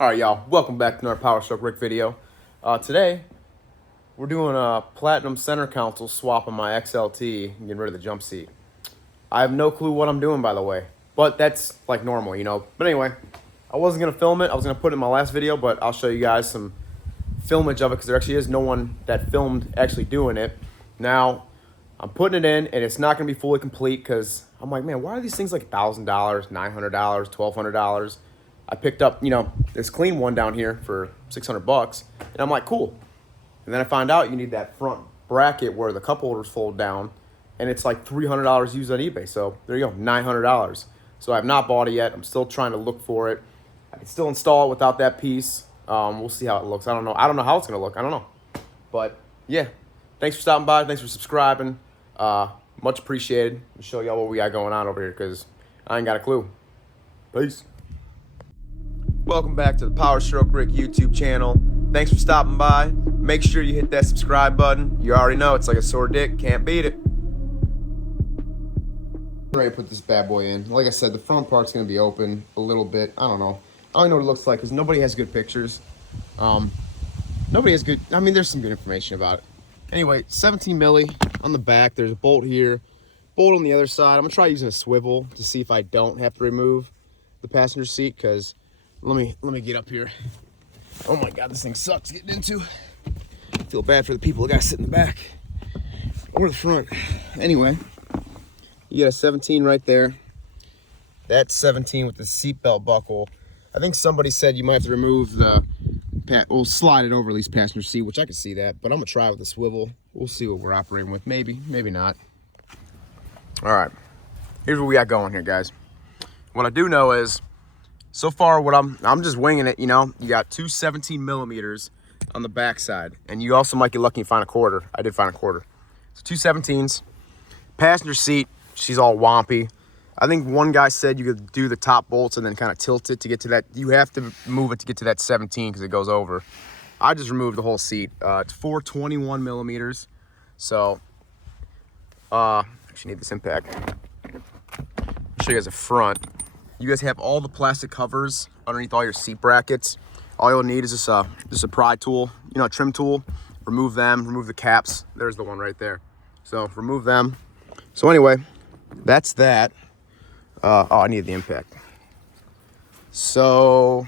All right, y'all. Welcome back to another Powerstrokerick video. Today, we're doing a platinum center console swap on my XLT and getting rid of the jump seat. I have no clue what I'm doing, by the way, but that's like normal, you know. But anyway, I wasn't gonna film it. I was gonna put it in my last video, but I'll show you guys some filmage of it because there actually is no one that filmed actually doing it. Now, I'm putting it in, and it's not gonna be fully complete because I'm like, man, why are these things like $1,000, $900, $1,200? I picked up, you know, this clean one down here for 600 bucks, and I'm like, cool. And then I find out you need that front bracket where the cup holders fold down, and it's like $300 used on eBay. So there you go, $900. So I have not bought it yet. I'm still trying to look for it. I can still install it without that piece. We'll see how it looks. I don't know how it's gonna look. I don't know. But yeah, thanks for stopping by. Thanks for subscribing. Much appreciated. I'll show y'all what we got going on over here because I ain't got a clue. Peace. Welcome back to the Powerstrokerick YouTube channel. Thanks for stopping by. Make sure you hit that subscribe button. You already know it's like a sore dick. Can't beat it. I'm ready to put this bad boy in. Like I said, the front part's going to be open a little bit. I don't know. I don't know what it looks like because nobody has good pictures. Nobody has good... I mean, there's some good information about it. Anyway, 17 milli on the back. There's a bolt here. Bolt on the other side. I'm going to try using a swivel to see if I don't have to remove the passenger seat because... Let me get up here. Oh my God, this thing sucks getting into. I feel bad for the people that got to sit in the back or the front. Anyway, you got a 17 right there. That's 17 with the seatbelt buckle. I think somebody said you might have to remove the, or slide it over at least passenger seat, which I can see that, but I'm gonna try with the swivel. We'll see what we're operating with. Maybe not. All right, here's what we got going here, guys. What I do know is, so far, what I'm just winging it, you know. You got two 17 millimeters on the back side, and you also might get lucky and find a quarter. I did find a quarter. So two 17s. Passenger seat, she's all wompy. I think one guy said you could do the top bolts and then kind of tilt it to get to that. You have to move it to get to that 17 because it goes over. I just removed the whole seat. It's 421 millimeters. So, actually need this impact. I'll show you guys the front. You guys have all the plastic covers underneath all your seat brackets. All you'll need is just a pry tool, you know, a trim tool. Remove them, remove the caps. There's the one right there. So remove them. So anyway, that's that. Oh, I need the impact. So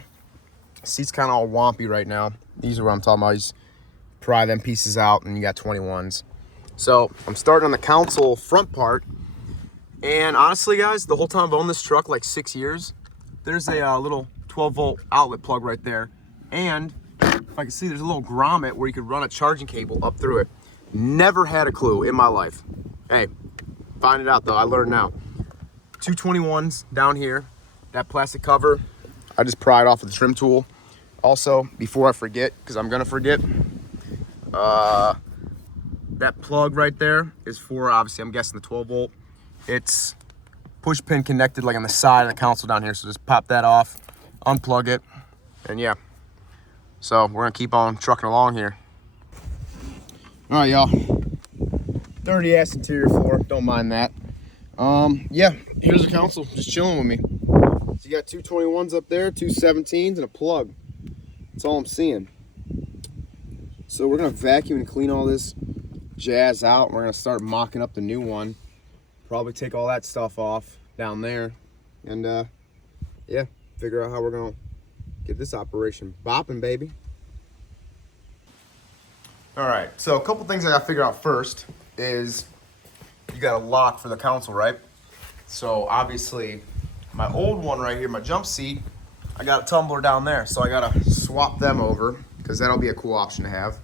seat's kind of all wompy right now. These are what I'm talking about. You just pry them pieces out and you got 21s. So I'm starting on the console front part. And honestly, guys, the whole time I've owned this truck, like 6 years, there's a little 12-volt outlet plug right there. And if I can see, there's a little grommet where you could run a charging cable up through it. Never had a clue in my life. Hey, find it out, though. I learned now. 221s down here. That plastic cover, I just pry it off with the trim tool. Also, before I forget, because I'm going to forget, that plug right there is for, obviously, I'm guessing the 12-volt. It's push pin connected like on the side of the console down here. So just pop that off, unplug it, and yeah. So we're gonna keep on trucking along here. All right, y'all. Dirty ass interior floor, don't mind that. Yeah, here's the console, just chilling with me. So you got two 21s up there, two 17s, and a plug. That's all I'm seeing. So we're gonna vacuum and clean all this jazz out. We're gonna start mocking up the new one. Probably take all that stuff off down there and yeah, figure out how we're gonna get this operation bopping, baby. All right, so a couple things I gotta figure out first is you got a lock for the console, right? So obviously my old one right here, my jump seat, I got a tumbler down there, so I gotta swap them over because that'll be a cool option to have.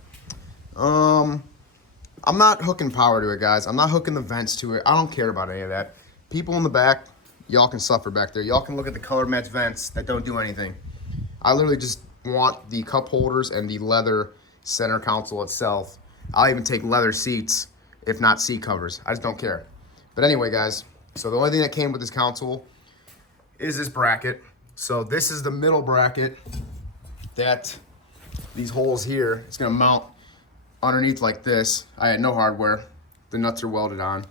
I'm not hooking power to it, guys. I'm not hooking the vents to it. I don't care about any of that. People in the back, y'all can suffer back there. Y'all can look at the color match vents that don't do anything. I literally just want the cup holders and the leather center console itself. I'll even take leather seats, if not seat covers. I just don't care. But anyway, guys, so the only thing that came with this console is this bracket. So this is the middle bracket that these holes here, it's gonna mount underneath like this. I had no hardware. The nuts are welded on.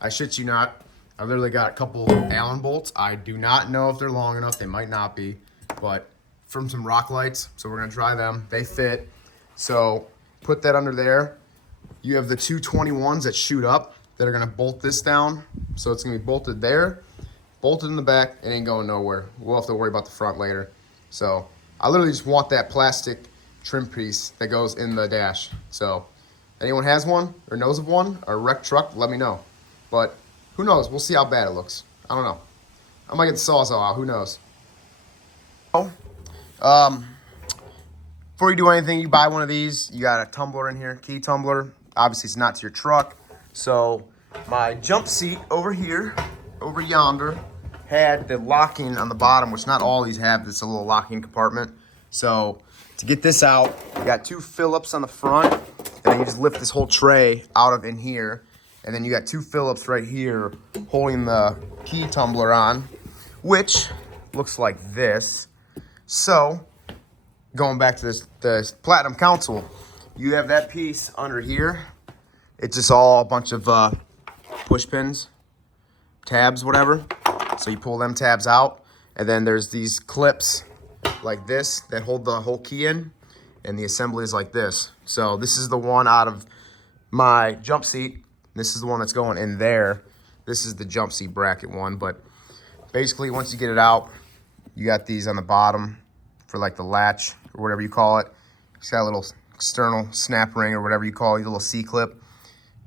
I shit you not. I literally got a couple Allen bolts. I do not know if they're long enough. They might not be, but from some rock lights. So we're gonna try them. They fit. So put that under there. You have the two 21s that shoot up that are gonna bolt this down. So it's gonna be bolted there, bolted in the back. It ain't going nowhere. We'll have to worry about the front later. So I literally just want that plastic trim piece that goes in the dash. So anyone has one or knows of one or a wrecked truck, let me know. But who knows? We'll see how bad it looks. I don't know. I might get the Sawzall out. Who knows? Before you do anything, you buy one of these. You got a tumbler in here, key tumbler. Obviously, it's not to your truck. So my jump seat over here, over yonder, had the locking on the bottom, which not all these have. This a little locking compartment. So to get this out, you got two Phillips on the front, and then you just lift this whole tray out of in here. And then you got two Phillips right here holding the key tumbler on, which looks like this. So going back to this Platinum Council, you have that piece under here. It's just all a bunch of push pins, tabs, whatever. So you pull them tabs out, and then there's these clips like this that hold the whole key in, and the assembly is like this. So this is the one out of my jump seat. This is the one that's going in there. This is the jump seat bracket one, but basically once you get it out, you got these on the bottom for like the latch or whatever you call it. It's got a little external snap ring or whatever you call it, a little C-clip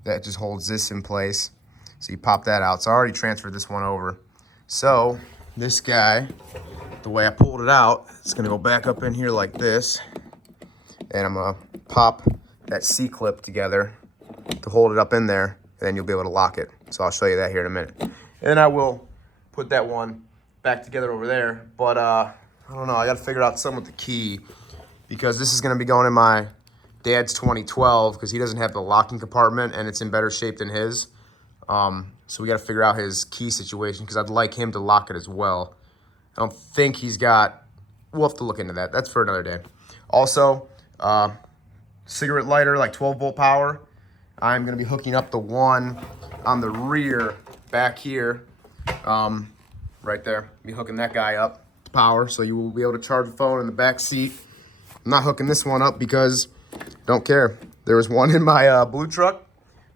that just holds this in place. So you pop that out. So I already transferred this one over. So this guy, the way I pulled it out, it's gonna go back up in here like this. And I'm gonna pop that C-clip together to hold it up in there, and then you'll be able to lock it. So I'll show you that here in a minute. And then I will put that one back together over there. But I don't know, I gotta figure out something with the key, because this is gonna be going in my dad's 2012, because he doesn't have the locking compartment and it's in better shape than his. So we gotta figure out his key situation, because I'd like him to lock it as well. I don't think he's got, we'll have to look into that. That's for another day. Also, cigarette lighter, like 12 volt power. I'm gonna be hooking up the one on the rear back here, right there. Be hooking that guy up to power, so you will be able to charge the phone in the back seat. I'm not hooking this one up because don't care. There was one in my blue truck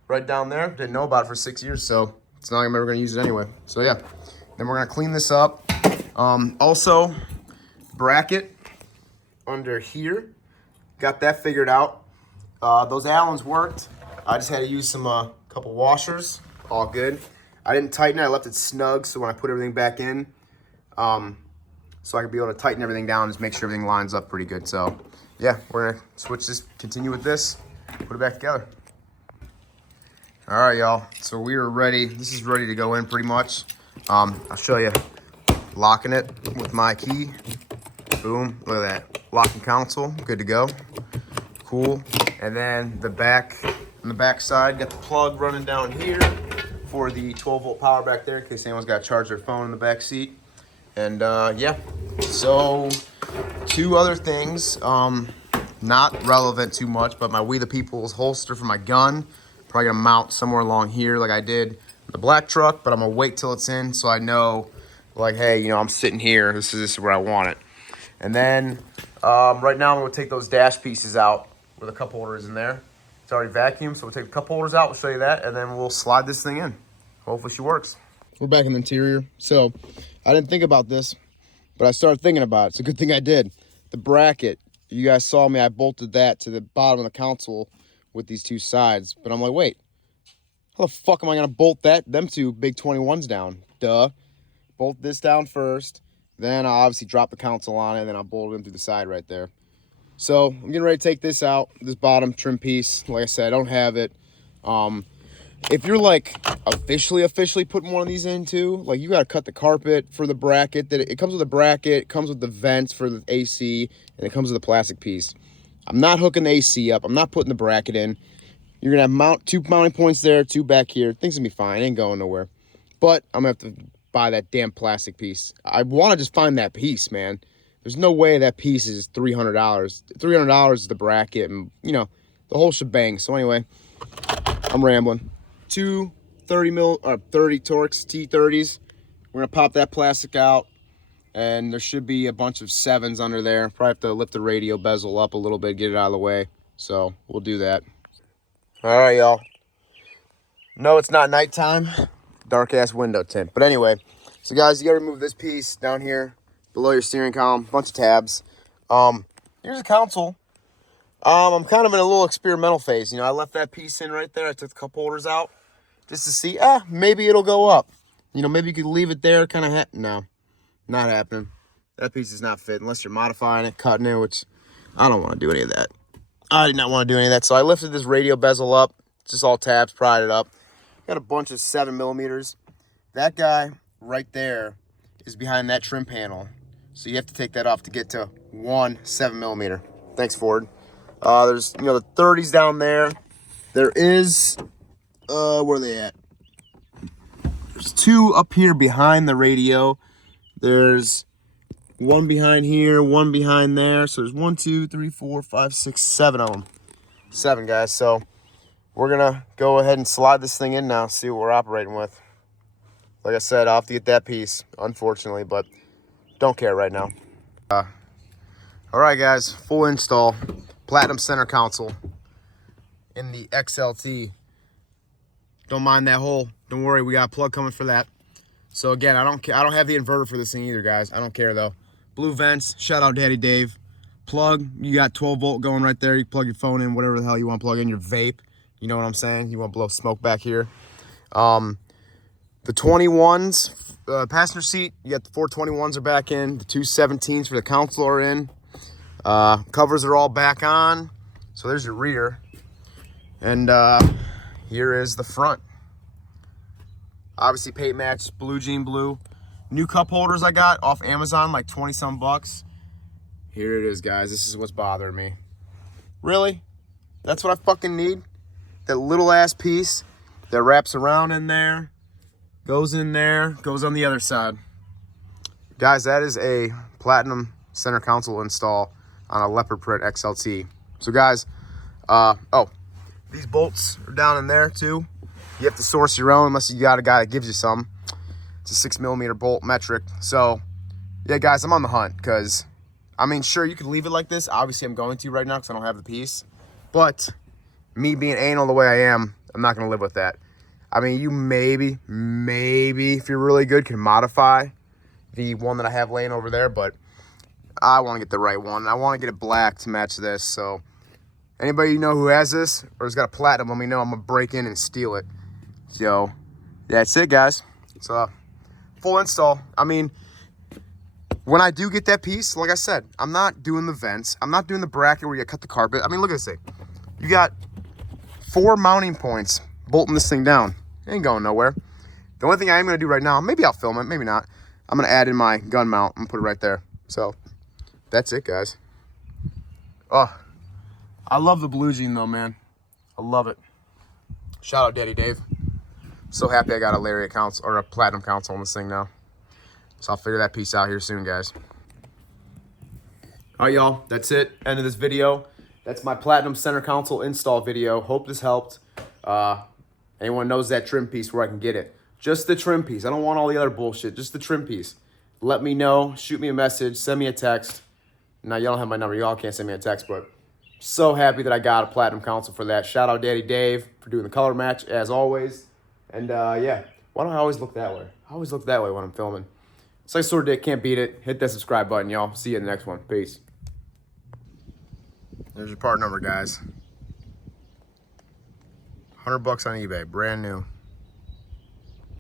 right down there. Didn't know about it for 6 years, so it's not like I'm ever gonna use it anyway. So yeah, then we're gonna clean this up. Also, bracket under here. Got that figured out. Those Allens worked. I just had to use some couple washers. All good. I didn't tighten it. I left it snug, so when I put everything back in, so I could be able to tighten everything down and just make sure everything lines up pretty good. So yeah, we're gonna switch this, continue with this, put it back together. All right, y'all. So we are ready. This is ready to go in pretty much. I'll show you. Locking it with my key. Boom. Look at that. Locking console. Good to go. Cool. And then the back, on the back side, got the plug running down here for the 12 volt power back there, in case anyone's got to charge their phone in the back seat. And yeah, so two other things, not relevant too much, but my We the People's holster for my gun. Probably gonna mount somewhere along here like I did the black truck, but I'm gonna wait till it's in so I know, like, hey, you know, I'm sitting here. This is where I want it. And then right now I'm gonna take those dash pieces out with a cup holders in there. It's already vacuumed, so we'll take the cup holders out. We'll show you that, and then we'll slide this thing in. Hopefully she works. We're back in the interior. So I didn't think about this, but I started thinking about it. It's a good thing I did. The bracket, you guys saw me, I bolted that to the bottom of the console with these two sides. But I'm like, wait, how the fuck am I gonna bolt them two big 21s down? Duh. Bolt this down first, then I'll obviously drop the console on it, and then I'll bolt it in through the side right there. So I'm getting ready to take this out, this bottom trim piece. Like I said, I don't have it. If you're like officially putting one of these in too, like you gotta cut the carpet for the bracket. That it comes with a bracket, it comes with the vents for the AC, and it comes with a plastic piece. I'm not hooking the AC up. I'm not putting the bracket in. You're gonna have two mounting points there, two back here. Things gonna be fine. Ain't going nowhere. But I'm gonna have to buy that damn plastic piece. I want to just find that piece, man. There's no way that piece is $300. $300 is the bracket and, you know, the whole shebang. So anyway, I'm rambling. Two 30 Torx T30s. We're gonna pop that plastic out, And there should be a bunch of 7s under there. Probably have to lift the radio bezel up a little bit, get it out of the way. So we'll do that. All right, y'all. No, it's not nighttime. Dark ass window tint. But anyway, so guys, you gotta remove this piece down here below your steering column. Bunch of tabs. Here's a console. I'm kind of in a little experimental phase. You know, I left that piece in right there. I took the cup holders out just to see, maybe it'll go up. You know, maybe you could leave it there, kind of. No, not happening. That piece is not fit unless you're modifying it, cutting it, which I don't want to do any of that. I did not want to do any of that. So I lifted this radio bezel up, just all tabs, pried it up. Got a bunch of 7mm. That guy right there is behind that trim panel. So you have to take that off to get to one 7mm. Thanks, Ford. There's, you know, the 30s down there. There is, where are they at? There's 2 up here behind the radio. There's 1 behind here, 1 behind there. So there's 1, 2, 3, 4, 5, 6, 7 of them. 7, guys. So we're gonna go ahead and slide this thing in now, see what we're operating with. Like I said, I'll have to get that piece, unfortunately, but don't care right now. All right, guys, full install. Platinum center console in the XLT. Don't mind that hole. Don't worry, we got a plug coming for that. So again, I don't have the inverter for this thing either, guys. I don't care though. Blue vents. Shout out Daddy Dave. Plug. You got 12 volt going right there. You plug your phone in, whatever the hell you want to plug in. Your vape. You know what I'm saying? You want to blow smoke back here. The 21s, passenger seat. You got the 421s are back in. The 217s for the console are in. Covers are all back on. So there's your rear. And here is the front. Obviously paint matched, blue jean blue. New cup holders I got off Amazon, like 20 some bucks. Here it is, guys. This is what's bothering me. Really? That's what I fucking need? That little ass piece that wraps around in there, goes in there, goes on the other side. Guys, that is a platinum center console install on a leopard print XLT. So guys, these bolts are down in there too. You have to source your own unless you got a guy that gives you some. It's a 6mm bolt metric. So yeah, guys, I'm on the hunt because, I mean, sure, you could leave it like this. Obviously, I'm going to right now because I don't have the piece. But me being anal the way I am, I'm not going to live with that. I mean, you maybe, if you're really good, can modify the one that I have laying over there. But I want to get the right one. I want to get it black to match this. So anybody you know who has this or has got a platinum, let me know. I'm going to break in and steal it. So that's it, guys. It's a full install. I mean, when I do get that piece, like I said, I'm not doing the vents. I'm not doing the bracket where you cut the carpet. I mean, look at this thing. You got 4 mounting points bolting this thing down. It ain't going nowhere. The only thing I am going to do right now, maybe I'll film it, maybe not. I'm going to add in my gun mount. I'm going to put it right there. So that's it, guys. Oh, I love the blue jean though, man. I love it. Shout out Daddy Dave. So happy I got a lariat console or a platinum console on this thing now. So I'll figure that piece out here soon, guys. All right, y'all. That's it. End of this video. That's my platinum center console install video. Hope this helped. Anyone knows that trim piece where I can get it. Just the trim piece. I don't want all the other bullshit. Just the trim piece. Let me know. Shoot me a message. Send me a text. Now, y'all don't have my number. Y'all can't send me a text, but so happy that I got a platinum console for that. Shout out Daddy Dave for doing the color match, as always. And, yeah. Why don't I always look that way? I always look that way when I'm filming. It's like Sword Dick, can't beat it. Hit that subscribe button, y'all. See you in the next one. Peace. There's your part number, guys. $100 on eBay, brand new.